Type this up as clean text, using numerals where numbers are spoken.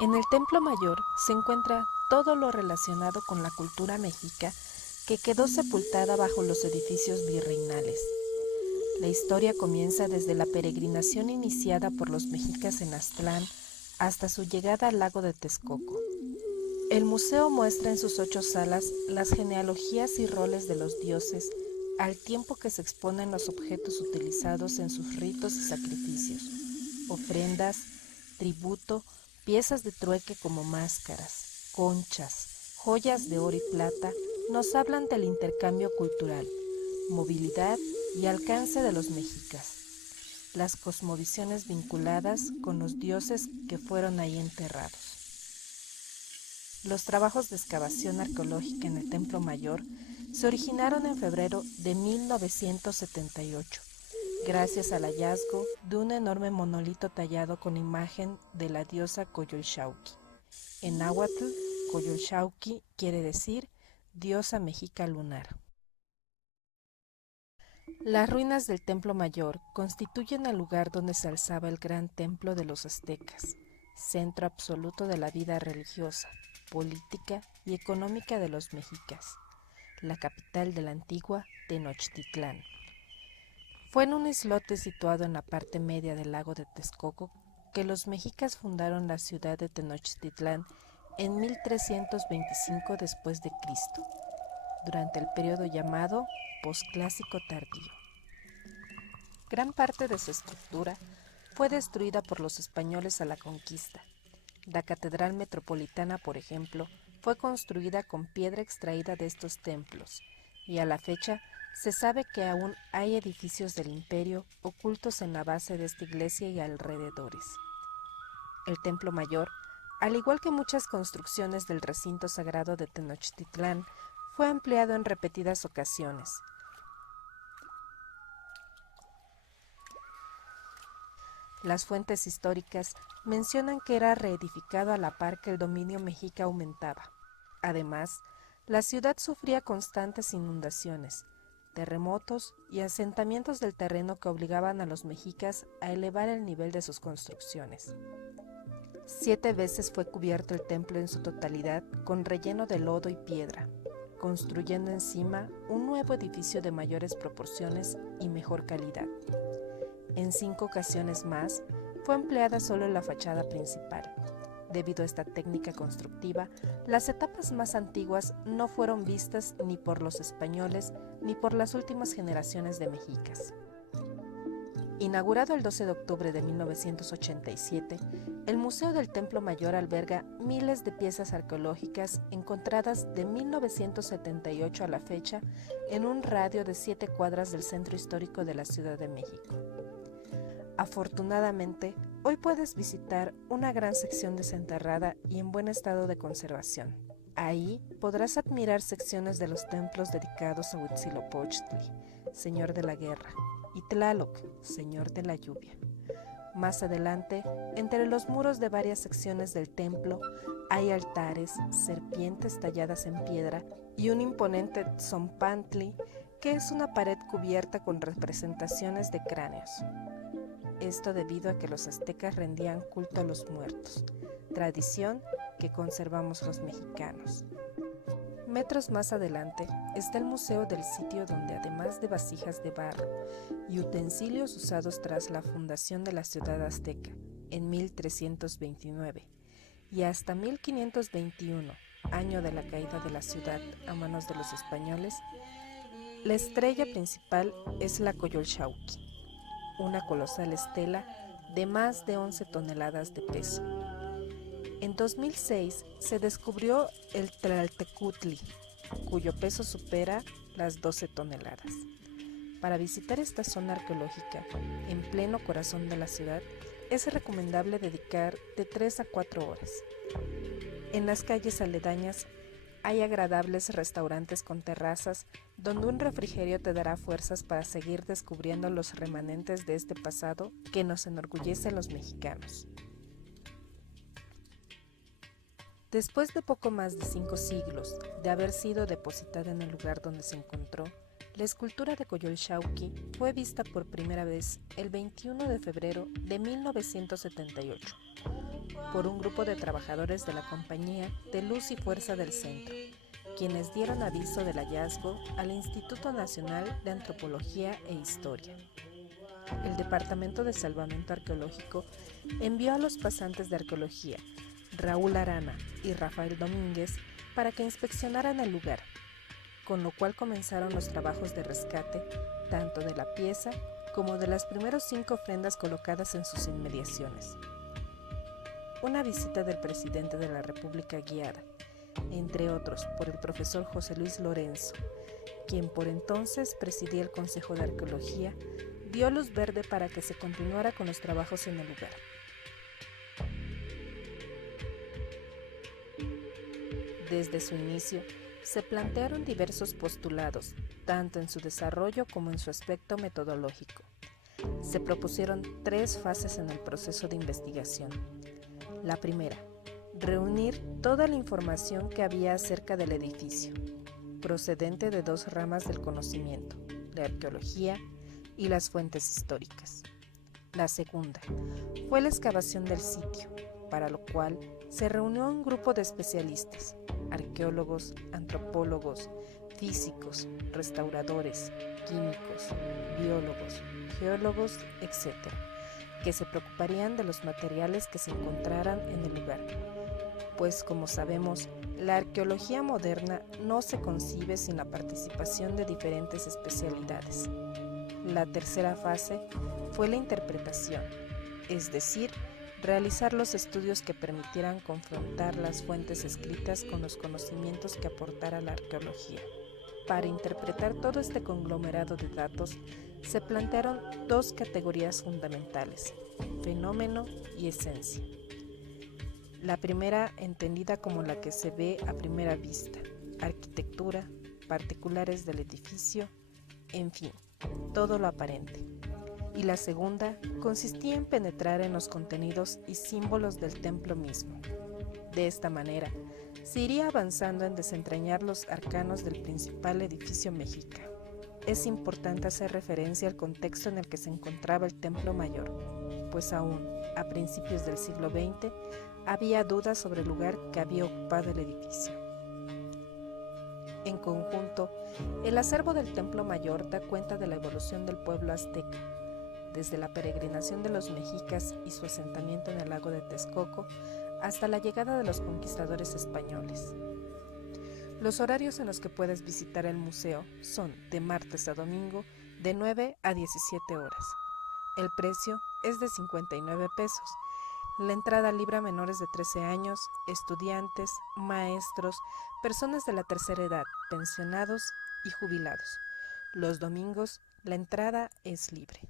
En el Templo Mayor se encuentra todo lo relacionado con la cultura mexica que quedó sepultada bajo los edificios virreinales. La historia comienza desde la peregrinación iniciada por los mexicas en Aztlán hasta su llegada al lago de Texcoco. El museo muestra en sus 8 salas las genealogías y roles de los dioses, al tiempo que se exponen los objetos utilizados en sus ritos y sacrificios, ofrendas, tributo, piezas de trueque como máscaras, conchas, joyas de oro y plata, nos hablan del intercambio cultural, movilidad y alcance de los mexicas, las cosmovisiones vinculadas con los dioses que fueron ahí enterrados. Los trabajos de excavación arqueológica en el Templo Mayor se originaron en febrero de 1978, gracias al hallazgo de un enorme monolito tallado con imagen de la diosa Coyolxauhqui. En náhuatl, Coyolxauhqui quiere decir diosa mexica lunar. Las ruinas del Templo Mayor constituyen el lugar donde se alzaba el gran templo de los aztecas, centro absoluto de la vida religiosa, política y económica de los mexicas, la capital de la antigua Tenochtitlán. Fue en un islote situado en la parte media del lago de Texcoco que los mexicas fundaron la ciudad de Tenochtitlán en 1325 después de Cristo, durante el periodo llamado Posclásico Tardío. Gran parte de su estructura fue destruida por los españoles a la conquista. La Catedral Metropolitana, por ejemplo, fue construida con piedra extraída de estos templos, y a la fecha se sabe que aún hay edificios del imperio ocultos en la base de esta iglesia y alrededores. El Templo Mayor, al igual que muchas construcciones del recinto sagrado de Tenochtitlán, fue ampliado en repetidas ocasiones. Las fuentes históricas mencionan que era reedificado a la par que el dominio mexica aumentaba. Además, la ciudad sufría constantes inundaciones, terremotos y asentamientos del terreno que obligaban a los mexicas a elevar el nivel de sus construcciones. 7 veces fue cubierto el templo en su totalidad con relleno de lodo y piedra, construyendo encima un nuevo edificio de mayores proporciones y mejor calidad. En 5 ocasiones más fue empleada solo la fachada principal. Debido a esta técnica constructiva, las etapas más antiguas no fueron vistas ni por los españoles ni por las últimas generaciones de mexicas. Inaugurado el 12 de octubre de 1987, el Museo del Templo Mayor alberga miles de piezas arqueológicas encontradas de 1978 a la fecha en un radio de 7 cuadras del centro histórico de la Ciudad de México. Afortunadamente, hoy puedes visitar una gran sección desenterrada y en buen estado de conservación. Ahí podrás admirar secciones de los templos dedicados a Huitzilopochtli, señor de la guerra, y Tlaloc, señor de la lluvia. Más adelante, entre los muros de varias secciones del templo, hay altares, serpientes talladas en piedra y un imponente tzompantli, que es una pared cubierta con representaciones de cráneos. Esto debido a que los aztecas rendían culto a los muertos, tradición que conservamos los mexicanos. Metros más adelante está el museo del sitio donde, además de vasijas de barro y utensilios usados tras la fundación de la ciudad azteca en 1329 y hasta 1521, año de la caída de la ciudad a manos de los españoles, la estrella principal es la Coyolxauhqui, una colosal estela de más de 11 toneladas de peso. En 2006 se descubrió el Tlaltecutli, cuyo peso supera las 12 toneladas. Para visitar esta zona arqueológica, en pleno corazón de la ciudad, es recomendable dedicar de 3 a 4 horas. En las calles aledañas hay agradables restaurantes con terrazas donde un refrigerio te dará fuerzas para seguir descubriendo los remanentes de este pasado que nos enorgullece a los mexicanos. Después de poco más de 5 siglos de haber sido depositada en el lugar donde se encontró, la escultura de Coyolxauhqui fue vista por primera vez el 21 de febrero de 1978 por un grupo de trabajadores de la Compañía de Luz y Fuerza del Centro, quienes dieron aviso del hallazgo al Instituto Nacional de Antropología e Historia. El Departamento de Salvamento Arqueológico envió a los pasantes de arqueología, Raúl Arana y Rafael Domínguez, para que inspeccionaran el lugar, con lo cual comenzaron los trabajos de rescate tanto de la pieza como de las primeras 5 ofrendas colocadas en sus inmediaciones. Una visita del presidente de la República guiada, entre otros por el profesor José Luis Lorenzo, quien por entonces presidía el Consejo de Arqueología, dio luz verde para que se continuara con los trabajos en el lugar. Desde su inicio, se plantearon diversos postulados, tanto en su desarrollo como en su aspecto metodológico. Se propusieron 3 fases en el proceso de investigación. La primera, reunir toda la información que había acerca del edificio, procedente de 2 ramas del conocimiento, la arqueología y las fuentes históricas. La segunda fue la excavación del sitio, para lo cual se reunió un grupo de especialistas, arqueólogos, antropólogos, físicos, restauradores, químicos, biólogos, geólogos, etc., que se preocuparían de los materiales que se encontraran en el lugar, pues como sabemos, la arqueología moderna no se concibe sin la participación de diferentes especialidades. La tercera fase fue la interpretación, es decir, realizar los estudios que permitieran confrontar las fuentes escritas con los conocimientos que aportara la arqueología. Para interpretar todo este conglomerado de datos, se plantearon 2 categorías fundamentales, fenómeno y esencia. La primera entendida como la que se ve a primera vista, arquitectura, particulares del edificio, en fin, todo lo aparente. Y la segunda consistía en penetrar en los contenidos y símbolos del templo mismo. De esta manera, se iría avanzando en desentrañar los arcanos del principal edificio mexica. Es importante hacer referencia al contexto en el que se encontraba el Templo Mayor, pues aún a principios del siglo XX había dudas sobre el lugar que había ocupado el edificio. En conjunto, el acervo del Templo Mayor da cuenta de la evolución del pueblo azteca, desde la peregrinación de los mexicas y su asentamiento en el lago de Texcoco hasta la llegada de los conquistadores españoles. Los horarios en los que puedes visitar el museo son de martes a domingo de 9 a 17 horas. El precio es de 59 pesos. La entrada libre a menores de 13 años, estudiantes, maestros, personas de la tercera edad, pensionados y jubilados. Los domingos la entrada es libre.